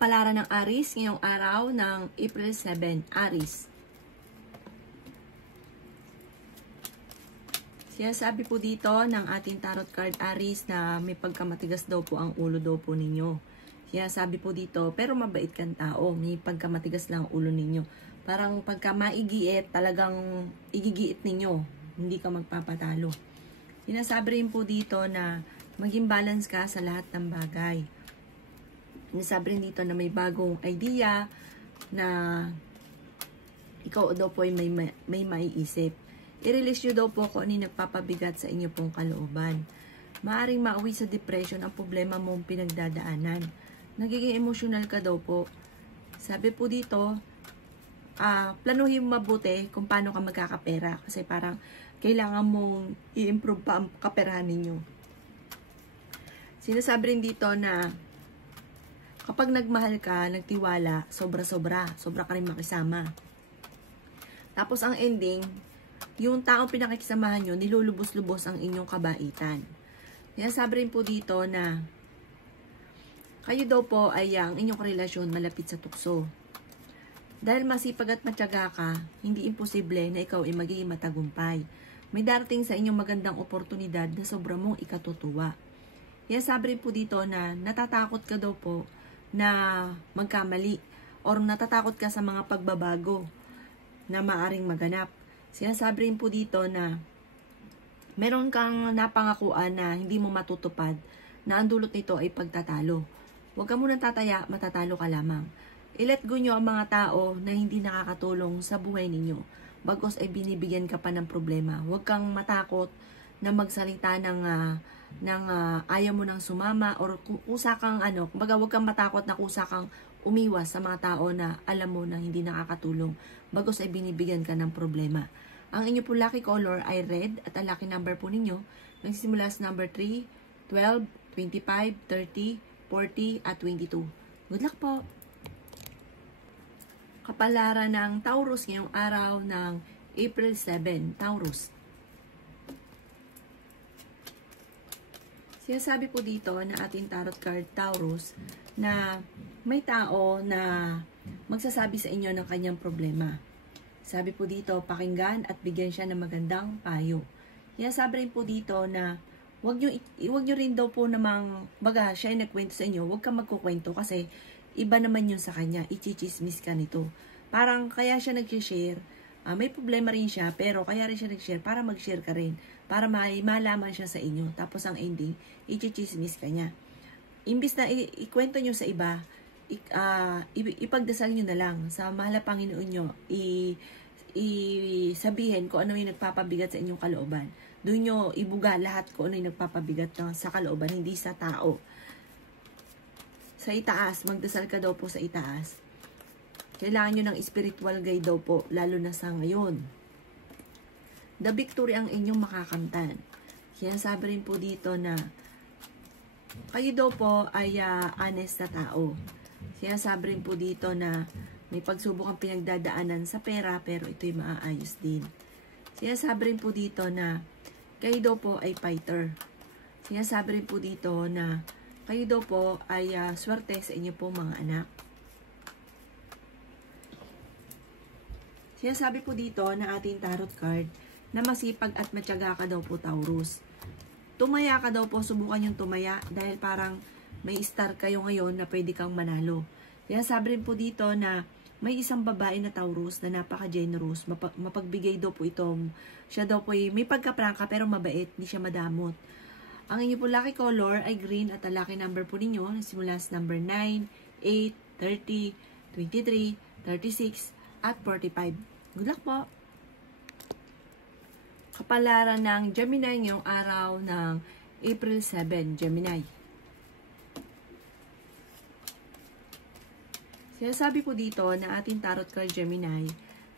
Kapalaran ng Aries ngayong araw ng April 7, Aries. Sabi po dito ng ating tarot card Aries na may pagkamatigas daw po ang ulo daw po ninyo. Sabi po dito, pero mabait kang tao, may pagkamatigas lang ang ulo ninyo. Parang pagka maigiit, talagang igigiit ninyo, hindi ka magpapatalo. Sinasabi rin po dito na maging balance ka sa lahat ng bagay. Sinasabi rin dito na may bagong idea na ikaw daw po ay may maiisip. I-release nyo daw po kung ano yung nagpapabigat sa inyo pong kalooban. Maaring mauwi sa depression ang problema mong pinagdadaanan. Nagiging emotional ka daw po. Sabi po dito, planuhin mabuti kung paano ka magkakapera. Kasi parang kailangan mong i-improve pa ang kaperahan ninyo. Sinasabi rin dito na kapag nagmahal ka, nagtiwala, sobra-sobra ka rin makisama. Tapos ang ending, yung taong pinakikisamahan nyo, nilulubos-lubos ang inyong kabaitan. Sinasabi rin po dito na kayo daw po ay ang inyong relasyon malapit sa tukso. Dahil masipag at matyaga ka, hindi imposible na ikaw ay magiging matagumpay. May darating sa inyong magandang oportunidad na sobra mong ikatutuwa. Sabi rin po dito na natatakot ka daw po na magkamali or natatakot ka sa mga pagbabago na maaring maganap. Sinasabi rin po dito na meron kang napangakuan na hindi mo matutupad na ang dulot nito ay pagtatalo. Huwag ka munang tataya, matatalo ka lamang. I-let go nyo ang mga tao na hindi nakakatulong sa buhay ninyo. Bagos ay binibigyan ka pa ng problema. Huwag kang matakot na magsalita ng ayaw mo nang sumama or kusa kang kumbaga huwag kang matakot na kusa kang umiwas sa mga tao na alam mo na hindi nakakatulong. Bagos ay binibigyan ka ng problema. Ang inyo po lucky color ay red at ang lucky number po ninyo nagsisimula sa number 3, 12, 25, 30, 40 at 22. Good luck po! Kapalaran ng Taurus ngayong araw ng April 7, Taurus. Sabi po dito na ating tarot card Taurus na may tao na magsasabi sa inyo ng kanyang problema. Sabi po dito, pakinggan at bigyan siya ng magandang payo. Sabi rin po dito na wag nyo rin daw po namang baga siya ay nagkwento sa inyo, wag kang magkukwento kasi iba naman yun sa kanya, ichichismis ka nito. Parang kaya siya nag-share, may problema rin siya, pero kaya rin siya nag-share para mag-share ka rin, para malaman siya sa inyo. Tapos ang ending, ichichismis ka niya. Imbis na ikwento nyo sa iba, ipagdasal nyo na lang sa mahal na Panginoon nyo, sabihin kung ano yung nagpapabigat sa inyong kalooban. Doon nyo ibuga lahat kung ano yung nagpapabigat sa kalooban, hindi sa tao. Sa itaas, magdasal ka daw po sa itaas. Kailangan nyo ng spiritual guide daw po, lalo na sa ngayon. The victory ang inyong makakamtan. Sabi rin po dito na kayo daw po ay honest na tao. Sabi rin po dito na may pagsubok ang pinagdadaanan sa pera pero ito'y maaayos din. Sabi rin po dito na kayo daw po ay fighter. Sabi rin po dito na kayo daw po ay swerte sa inyo po mga anak. Sabi po dito na ating tarot card na masipag at matyaga ka daw po Taurus. Tumaya ka daw po, subukan yung tumaya dahil parang may star kayo ngayon na pwede kang manalo. Sabi rin po dito na may isang babae na Taurus na napaka-generous, mapagbigay daw po itong, siya daw po may pagkaprangka pero mabait, hindi siya madamot. Ang inyo po lucky color ay green at ang lucky number po ninyo simula sa number 9, 8, 30, 23, 36, at 45. Good luck po! Kapalaran ng Gemini ngayong araw ng April 7, Gemini. Sabi po dito na ating tarot card Gemini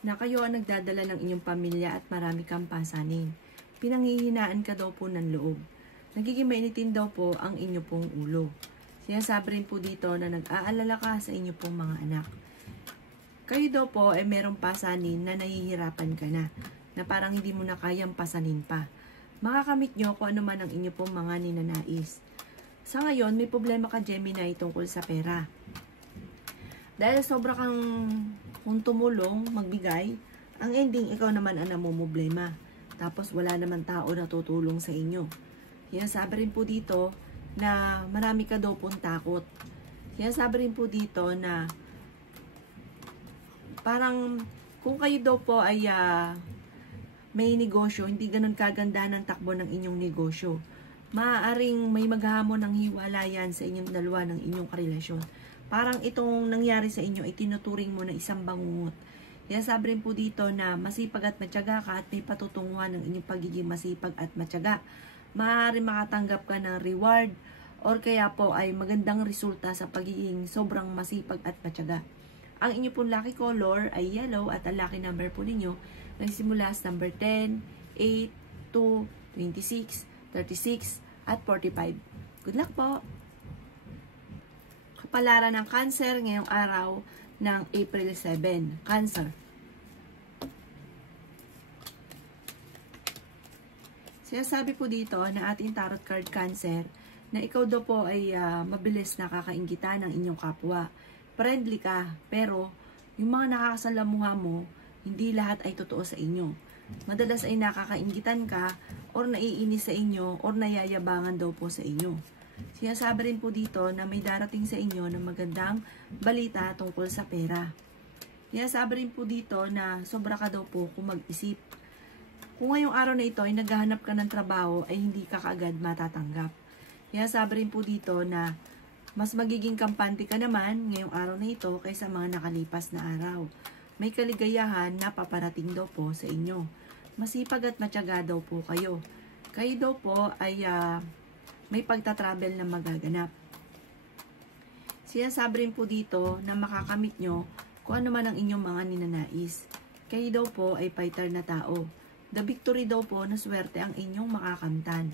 na kayo ang nagdadala ng inyong pamilya at marami kang pasanin. Pinanghihinaan ka daw po ng loob. Nagiging mainitin daw po ang inyo pong ulo. Sabi rin po dito na nag-aalala ka sa inyo pong mga anak. Kayo daw po ay merong pasanin na nahihirapan ka na parang hindi mo na kayang pasanin pa. Makakamit nyo kung ano man ang inyo pong mga ninanais. Sa ngayon, may problema ka Gemini tungkol sa pera. Dahil sobra kang kung tumulong, magbigay, ang ending, ikaw naman ang namumblema. Tapos wala naman tao na tutulong sa inyo. Kaya sabi rin po dito na marami ka daw pong takot. Kaya sabi rin po dito na parang kung kayo daw po ay may negosyo, hindi ganun kaganda ng takbo ng inyong negosyo. Maaaring may maghamon ng hiwalayan sa inyong dalawa ng inyong karelasyon. Parang itong nangyari sa inyo ay tinuturing mo na isang bangungot. Kaya sabi rin po dito na masipag at matyaga ka at may patutunguhan ng inyong pagiging masipag at matyaga. Maaaring makatanggap ka ng reward or kaya po ay magandang resulta sa pagiging sobrang masipag at matyaga. Ang inyo pong lucky color ay yellow at ang lucky number po ninyo nagsimula sa number 10, 8, 2, 26, 36, at 45. Good luck po! Kapalaran ng Cancer ngayong araw ng April 7. Cancer. Sinasabi po dito na ating tarot card Cancer na ikaw daw po ay mabilis nakakainggitan ng inyong kapwa. Friendly ka, pero yung mga nakakasalamuha mo, hindi lahat ay totoo sa inyo. Madalas ay nakakainggitan ka or naiinis sa inyo or nayayabangan daw po sa inyo. Sinasabi rin po dito na may darating sa inyo na magandang balita tungkol sa pera. Sinasabi rin po dito na sobra ka daw po kung mag-isip. Kung ngayong araw na ito ay naghahanap ka ng trabaho ay hindi ka kaagad matatanggap. Sinasabi rin po dito na mas magiging kampante ka naman ngayong araw na ito kaysa mga nakalipas na araw. May kaligayahan na paparating daw po sa inyo. Masipag at matyaga daw po kayo. Kayo daw po ay may pagta-travel na magaganap. Sinasabi rin po dito na makakamit nyo kung ano man ang inyong mga ninanais. Kayo daw po ay fighter na tao. The victory daw po na swerte ang inyong makakamtan.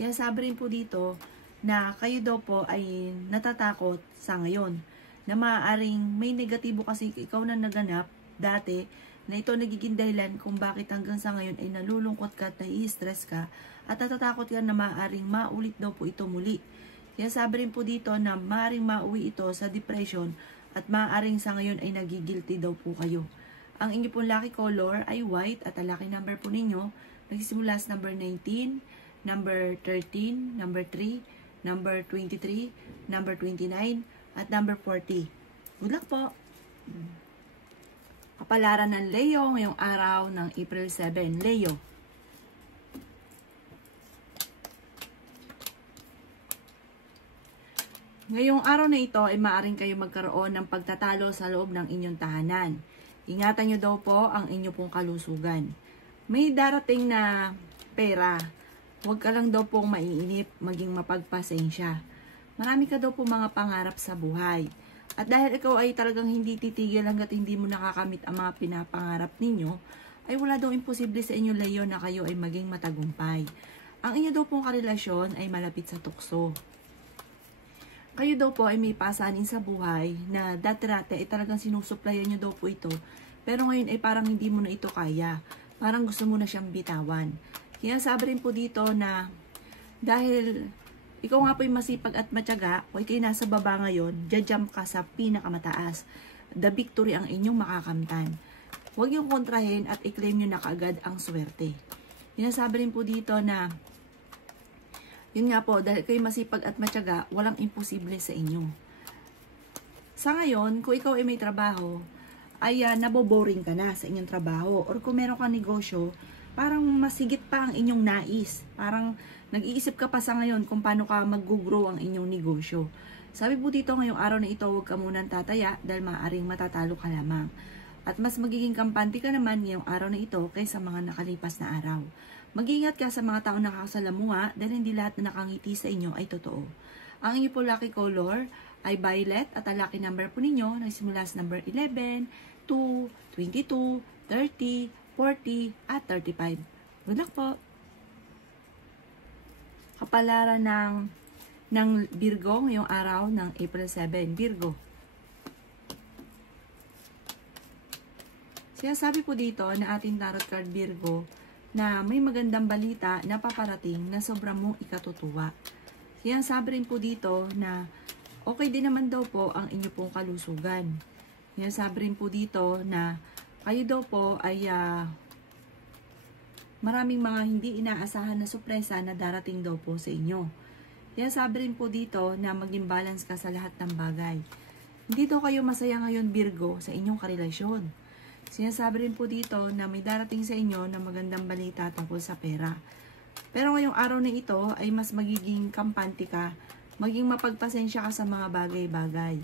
Sinasabi rin po dito na kayo daw po ay natatakot sa ngayon. Na maaaring may negatibo kasi ikaw na naganap dati na ito nagiging dahilan kung bakit hanggang sa ngayon ay nalulungkot ka at nai-stress ka at natatakot ka na maaaring maulit daw po ito muli. Kaya sabi rin po dito na maaaring mauwi ito sa depression at maaaring sa ngayon ay nagigilty daw po kayo. Ang inyo pong lucky color ay white at ang lucky number po ninyo nagsisimula sa number 19, number 13, number 3, number 23, number 29, at number 40. Good luck po! Kapalaran ng Leo ngayong araw ng April 7. Leo. Ngayong araw na ito ay maaaring kayo magkaroon ng pagtatalo sa loob ng inyong tahanan. Ingatan nyo daw po ang inyong pong kalusugan. May darating na pera. Huwag ka lang daw pong maiinip, maging mapagpasensya. Marami ka daw po mga pangarap sa buhay. At dahil ikaw ay talagang hindi titigil hanggat hindi mo nakakamit ang mga pinapangarap ninyo, ay wala daw imposible sa inyo, Leo, na kayo ay maging matagumpay. Ang inyo daw pong karelasyon ay malapit sa tukso. Kayo daw po ay may pasanin sa buhay na dati-dati ay talagang sinusuplayan nyo daw po ito. Pero ngayon ay parang hindi mo na ito kaya. Parang gusto mo na siyang bitawan. Kaya sabi rin po dito na dahil ikaw nga po ay masipag at matyaga, o ikay nasa baba ngayon, jump ka sa pinakamataas. The victory ang inyong makakamtan. Huwag yung kontrahin at i-claim nyo na kaagad ang swerte. Sinasabi rin po dito na yun nga po, dahil kayo masipag at matyaga, walang imposible sa inyo. Sa ngayon, kung ikaw ay may trabaho, ay naboboring ka na sa inyong trabaho. Or kung meron kang negosyo, parang masigit pa ang inyong nais. Parang nag-iisip ka pa sa ngayon kung paano ka mag-grow ang inyong negosyo. Sabi po dito, ngayong araw na ito, huwag ka munang tataya dahil maaaring matatalo ka lamang. At mas magiging kampante ka naman ngayong araw na ito kaysa mga nakalipas na araw. Mag-ingat ka sa mga taong nakakasalamuha dahil hindi lahat na nakangiti sa inyo ay totoo. Ang inyo po lucky color ay violet at ang lucky number po ninyo nagsimula sa number 11, 2, 22, 30, 40, at 35. Good luck po! Kapalaran ng Virgo ngayong araw ng April 7. Virgo. Sinasabi po dito na ating tarot card Virgo na may magandang balita na paparating na sobrang mong ikatutuwa. Sinasabi rin po dito na Okay din naman daw po ang inyo pong kalusugan. Sinasabi rin po dito na kayo daw po ay maraming mga hindi inaasahan na sorpresa na darating daw po sa inyo. Sinasabi rin po dito na maging balance ka sa lahat ng bagay. Hindi daw kayo masaya ngayon, Virgo, sa inyong karelasyon. Sinasabi rin po dito na may darating sa inyo na magandang balita tungkol sa pera. Pero ngayong araw na ito ay mas magiging kampante ka, maging mapagpasensya ka sa mga bagay-bagay.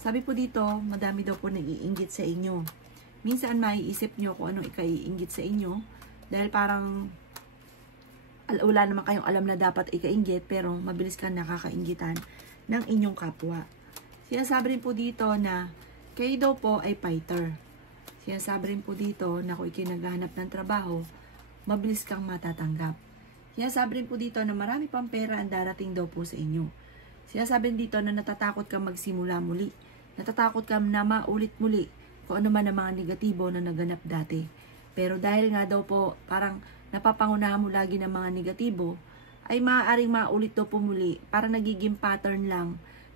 Sabi po dito, madami daw po nag-iinggit sa inyo. Minsan maiisip nyo kung anong ikaiinggit sa inyo dahil parang wala naman kayong alam na dapat ikainggit pero mabilis kang nakakainggitan ng inyong kapwa. Sinasabi rin po dito na kayo daw po ay fighter. Sinasabi rin po dito na kung ikay naghahanap ng trabaho, mabilis kang matatanggap. Sinasabi rin po dito na marami pang pera ang darating daw po sa inyo. Sinasabi dito na natatakot kang magsimula muli. Natatakot kang na maulit muli kung ano man ang mga negatibo na naganap dati. Pero dahil nga daw po parang napapangunahan mo lagi ng mga negatibo, ay maaaring maulit daw po muli para nagiging pattern lang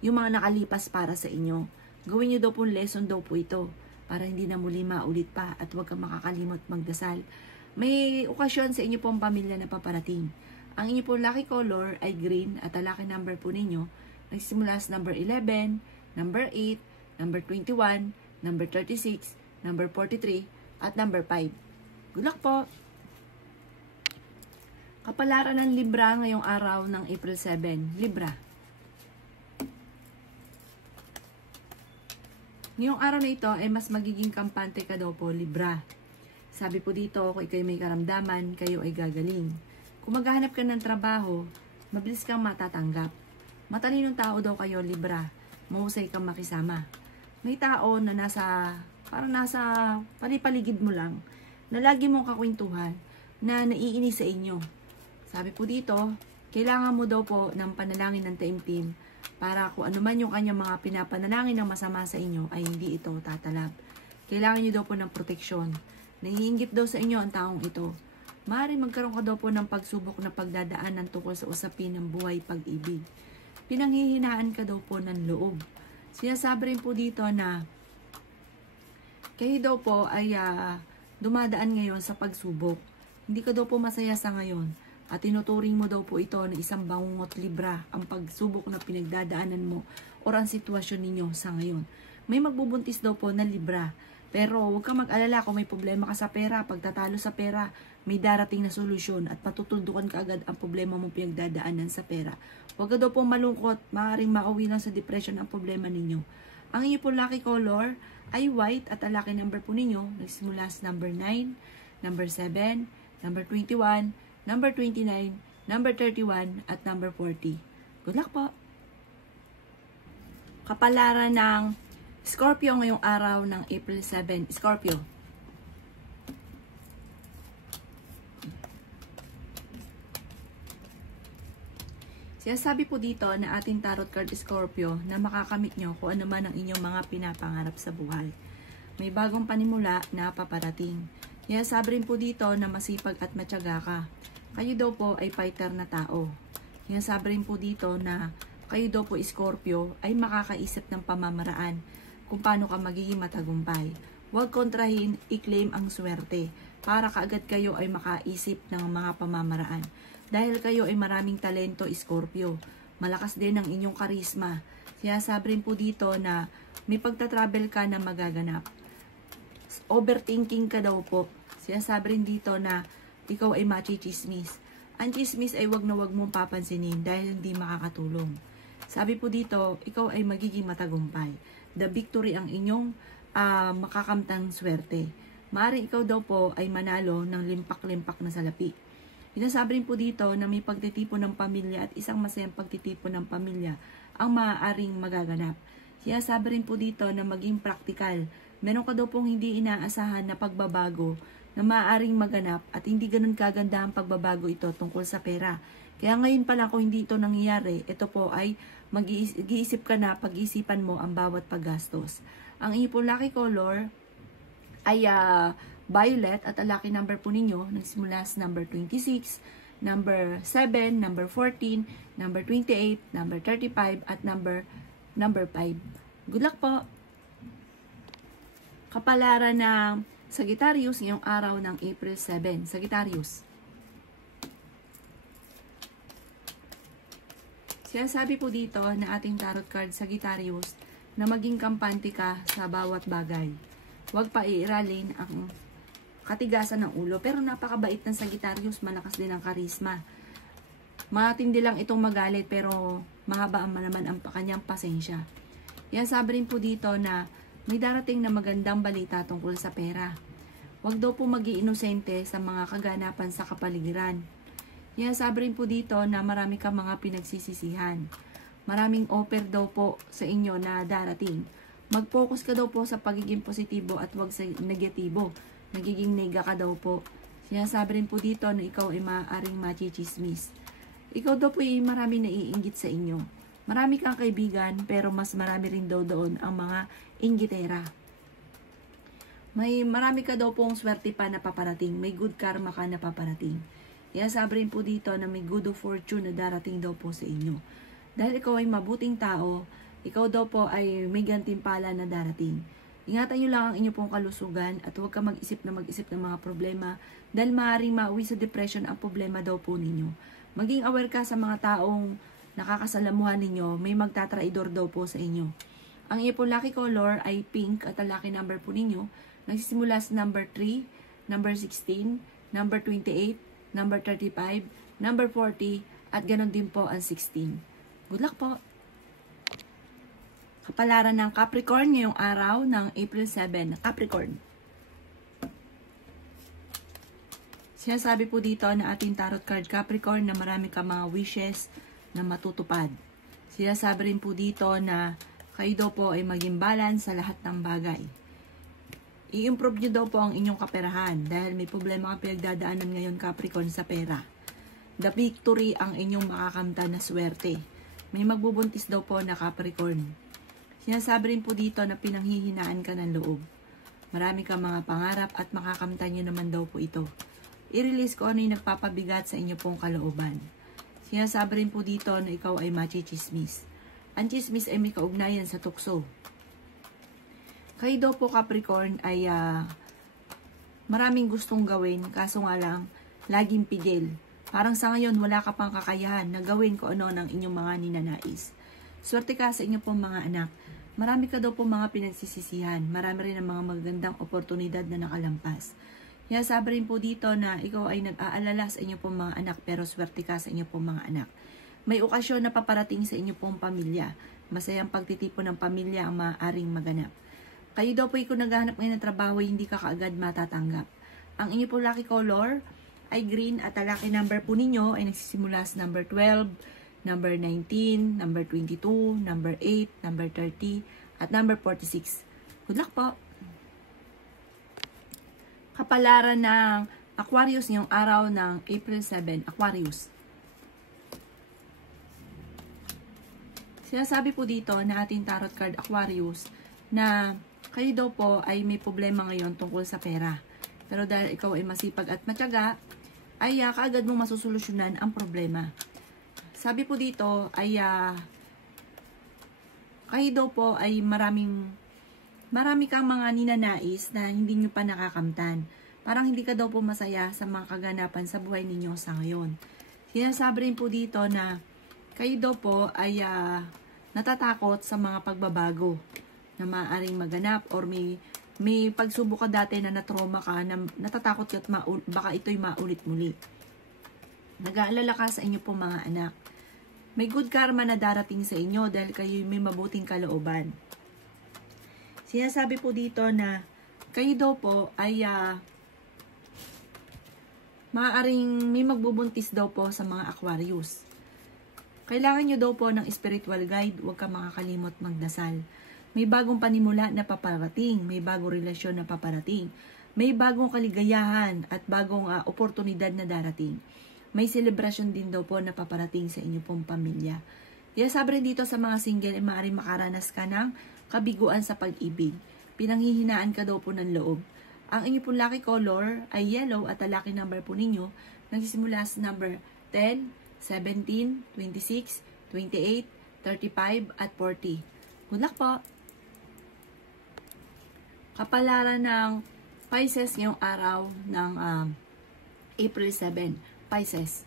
yung mga nakalipas para sa inyo. Gawin nyo daw po lesson daw po ito para hindi na muli maulit pa at huwag kang makakalimot magdasal. May okasyon sa inyo pong pamilya na paparating. Ang inyo pong lucky color ay green at ang lucky number po ninyo nagsimula sa number 11, number 8, number 21, number 36, number 43, at number 5. Good luck po! Kapalaran ng Libra ngayong araw ng April 7. Libra. Ngayong araw na ito ay mas magiging kampante ka daw po, Libra. Sabi po dito, kung ikaw may karamdaman, kayo ay gagaling. Kung maghahanap ka ng trabaho, mabilis kang matatanggap. Matalinong tao daw kayo, Libra. Mahusay kang makisama. May tao na parang nasa palipaligid mo lang, na lagi mong kakwentuhan, na naiinis sa inyo. Sabi po dito, kailangan mo daw po ng panalangin ng taimtim para kung ano man yung kanyang mga pinapanalangin ng masama sa inyo ay hindi ito tatalab. Kailangan nyo daw po ng proteksyon. Naiinggit daw sa inyo ang taong ito. Maaaring magkaroon ka daw po ng pagsubok na pagdadaanan tungkol sa usapin ng buhay pag-ibig. Pinanghihinaan ka daw po ng loob. Sinasabi rin po dito na kayo daw po ay dumadaan ngayon sa pagsubok. Hindi ka daw po masaya sa ngayon. At tinuturing mo daw po ito na isang bangungot, Libra, ang pagsubok na pinagdadaanan mo o ang sitwasyon ninyo sa ngayon. May magbubuntis daw po na Libra. Pero huwag kang mag-alala kung may problema ka sa pera. Pagtatalo sa pera, may darating na solusyon at patutuldukan ka agad ang problema mong pinagdadaanan sa pera. Huwag ka daw pong malungkot, maaaring mauwi lang sa depression ang problema ninyo. Ang inyo po lucky color ay white at ang lucky number po ninyo nagsimula sa number 9, number 7, number 21, number 29, number 31, at number 40. Good luck po! Kapalaran ng Scorpio ngayong araw ng April 7. Scorpio. Sinasabi po dito na ating tarot card Scorpio na makakamit nyo kung ano man ang inyong mga pinapangarap sa buhay. May bagong panimula na paparating. Sinasabi rin po dito na masipag at matyaga ka. Kayo daw po ay fighter na tao. Sinasabi rin po dito na kayo daw po Scorpio ay makakaisip ng pamamaraan kung paano ka magiging matagumpay. Huwag kontrahin, i-claim ang swerte para kaagad kayo ay makaisip ng mga pamamaraan. Dahil kayo ay maraming talento, Scorpio. Malakas din ang inyong karisma. Sinasabi rin po dito na may pagta-travel ka na magaganap. Overthinking ka daw po. Sinasabi rin dito na ikaw ay machichismis. Ang chismis ay wag na wag mong papansinin dahil hindi makakatulong. Sabi po dito, ikaw ay magiging matagumpay. The victory ang inyong makakamtang swerte. Maaaring ikaw daw po ay manalo ng limpak-limpak na salapi. Sinasabi rin po dito na may pagtitipon ng pamilya at isang masayang pagtitipon ng pamilya ang maaaring magaganap. Sinasabi rin po dito na maging praktikal. Meron ka daw pong hindi inaasahan na pagbabago na maaaring maganap at hindi ganun kaganda ang pagbabago ito tungkol sa pera. Kaya ngayon pa lang kung hindi ito nangyayari, ito po ay mag-iisip ka na, pag-iisipan mo ang bawat paggastos. Ang inyo po lucky color ay violet at ang lucky number po ninyo nagsimula sa number 26, number 7, number 14, number 28, number 35, at number number 5. Good luck po! Kapalaran ng Sagittarius ngayong araw ng April 7. Sagittarius. Sinasabi po dito na ating tarot card Sagittarius na maging kampante ka sa bawat bagay. Huwag pa iiralin ang katigasan ng ulo. Pero napakabait ng Sagittarius, malakas din ang karisma. Matindi lang itong magalit pero mahaba naman ang kanyang pasensya. Yan, sabi rin po dito na may darating na magandang balita tungkol sa pera. Huwag daw po mag-iinosente sa mga kaganapan sa kapaligiran. Yan, sabi rin po dito na marami kang mga pinagsisisihan. Maraming offer daw po sa inyo na darating. Mag-focus ka daw po sa pagiging positibo at huwag sa negatibo. Nagiging nega ka daw po. Sinasabi rin po dito na ikaw ay maaaring machichismis. Ikaw daw po ay maraming naiinggit sa inyo. Marami kang kaibigan pero mas marami rin daw doon ang mga inggitera. Marami ka daw pong swerte pa na paparating. May good karma ka na paparating. Sabi rin po dito na may good fortune na darating daw po sa inyo. Dahil ikaw ay mabuting tao, ikaw daw po ay may gantimpala na darating. Ingatan nyo lang ang inyong pong kalusugan at huwag ka mag-isip ng mga problema dahil maaaring mauwi sa depression ang problema daw po ninyo. Maging aware ka sa mga taong nakakasalamuhan ninyo, may magtatraidor daw po sa inyo. Ang inyong pong lucky color ay pink at ang lucky number po ninyo nagsisimula sa number 3, number 16, number 28, number 35, number 40, at ganon din po ang 16. Good luck po! Kapalaran ng Capricorn ngayong araw ng April 7. Capricorn. Sinasabi po dito na ating tarot card Capricorn na marami ka mga wishes na matutupad. Sinasabi rin po dito na kayo daw po ay maging balance sa lahat ng bagay. I-improve nyo daw po ang inyong kaperahan dahil may problema kang pinagdadaanan ngayon Capricorn sa pera. The victory ang inyong makakamta na swerte. May magbubuntis daw po na Capricorn. Sinasabi rin po dito na pinanghihinaan ka ng loob. Marami kang mga pangarap at makakamta nyo naman daw po ito. I-release ko ano yung nagpapabigat sa inyo pong kalooban. Sinasabi rin po dito na ikaw ay machichismis. Ang chismis ay may kaugnayan sa tukso. Kayo daw po Capricorn ay maraming gustong gawin kaso nga lang laging pigil. Parang sa ngayon wala ka pang kakayahan na gawin ko ano ng inyong mga ninanais. Swerte ka sa inyong pong mga anak. Marami ka daw po mga pinagsisisihan. Marami rin ang mga magagandang oportunidad na nakalampas. Sabi rin po dito na ikaw ay nag-aalala sa inyong pong mga anak pero swerte ka sa inyong pong mga anak. May okasyon na paparating sa inyong pong pamilya. Masayang pagtitipon ng pamilya ang maaaring maganap. Kayo daw po kung naghahanap ngayon ng trabaho, hindi ka kaagad matatanggap. Ang inyong pong lucky color ay green at ang lucky number po ninyo ay nagsisimula sa number 12, number 19, number 22, number 8, number 30, at number 46. Good luck po! Kapalaran ng Aquarius ngayong araw ng April 7. Aquarius. Sinasabi po dito na ating tarot card Aquarius na kayo daw po ay may problema ngayon tungkol sa pera. Pero dahil ikaw ay masipag at matyaga, ay kaagad mong masusolusyonan ang problema. Sabi po dito ay kayo daw po ay marami kang mga ninanais na hindi nyo pa nakakamtan. Parang hindi ka daw po masaya sa mga kaganapan sa buhay ninyo sa ngayon. Sinasabi rin po dito na kayo daw po ay natatakot sa mga pagbabago na maaaring maganap or may pagsubok ka dati na natrauma ka, na natatakot ka at baka ito'y maulit muli. Nag-aalala ka sa inyo pong mga anak. May good karma na darating sa inyo dahil kayo may mabuting kalooban. Sinasabi po dito na kayo daw po ay maaaring may magbubuntis daw po sa mga Aquarius. Kailangan nyo daw po ng spiritual guide, huwag ka makakalimot magdasal. May bagong panimula na paparating, may bagong relasyon na paparating, may bagong kaligayahan at bagong oportunidad na darating. May selebrasyon din daw po na paparating sa inyo pong pamilya. Kaya sabi rin dito sa mga single, ay maaaring makaranas ka ng kabiguan sa pag-ibig. Pinanghihinaan ka daw po ng loob. Ang inyo pong lucky color ay yellow at ang lucky number po ninyo nagsisimula sa number 10, 17, 26, 28, 35, at 40. Good luck po. Kapalaran ng Pisces ngayong araw ng April 7. Pisces.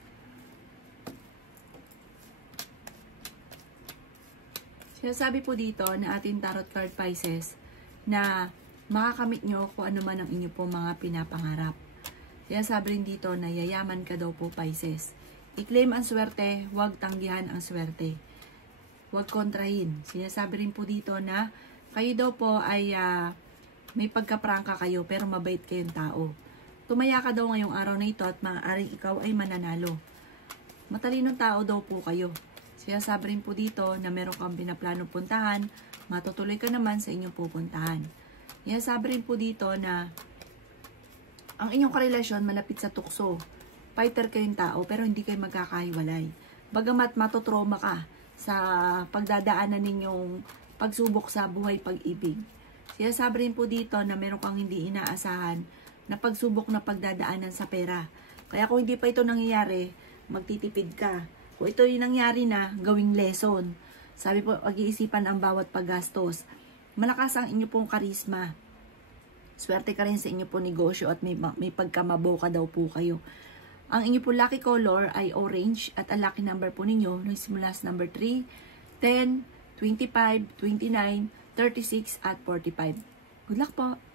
Sinasabi po dito na ating tarot card Pisces na makakamit nyo kung ano man ang inyo po mga pinapangarap. Sinasabi rin dito na yayaman ka daw po Pisces. I-claim ang swerte, huwag tanggihan ang swerte. Huwag kontrahin. Sinasabi rin po dito na kayo daw po ay may pagkaprangka kayo pero mabait kayong tao. Tumaya ka daw ngayong araw na ito at maaaring ikaw ay mananalo. Matalinong tao daw po kayo. Sinasabi rin po dito na meron kang pinaplanong puntahan, matutuloy ka naman sa inyong pupuntahan. Sinasabi rin po dito na ang inyong karelasyon malapit sa tukso. Fighter kayong tao pero hindi kayo magkakahiwalay. Bagamat matotrauma ka sa pagdadaanan ninyong pagsubok sa buhay pag-ibig. Sinasabi rin po dito na meron kang hindi inaasahan na pagsubok na pagdadaanan sa pera. Kaya kung hindi pa ito nangyayari, magtitipid ka. Kung ito yung nangyari na, gawing lesson. Sabi po, pag-iisipan ang bawat paggastos. Malakas ang inyo pong karisma. Swerte ka rin sa inyo po negosyo at may pagkamaboka daw po kayo. Ang inyo po lucky color ay orange at ang lucky number po ninyo nagsimula sa number 3, 10, 25, 29, 36 at 45. Good luck po!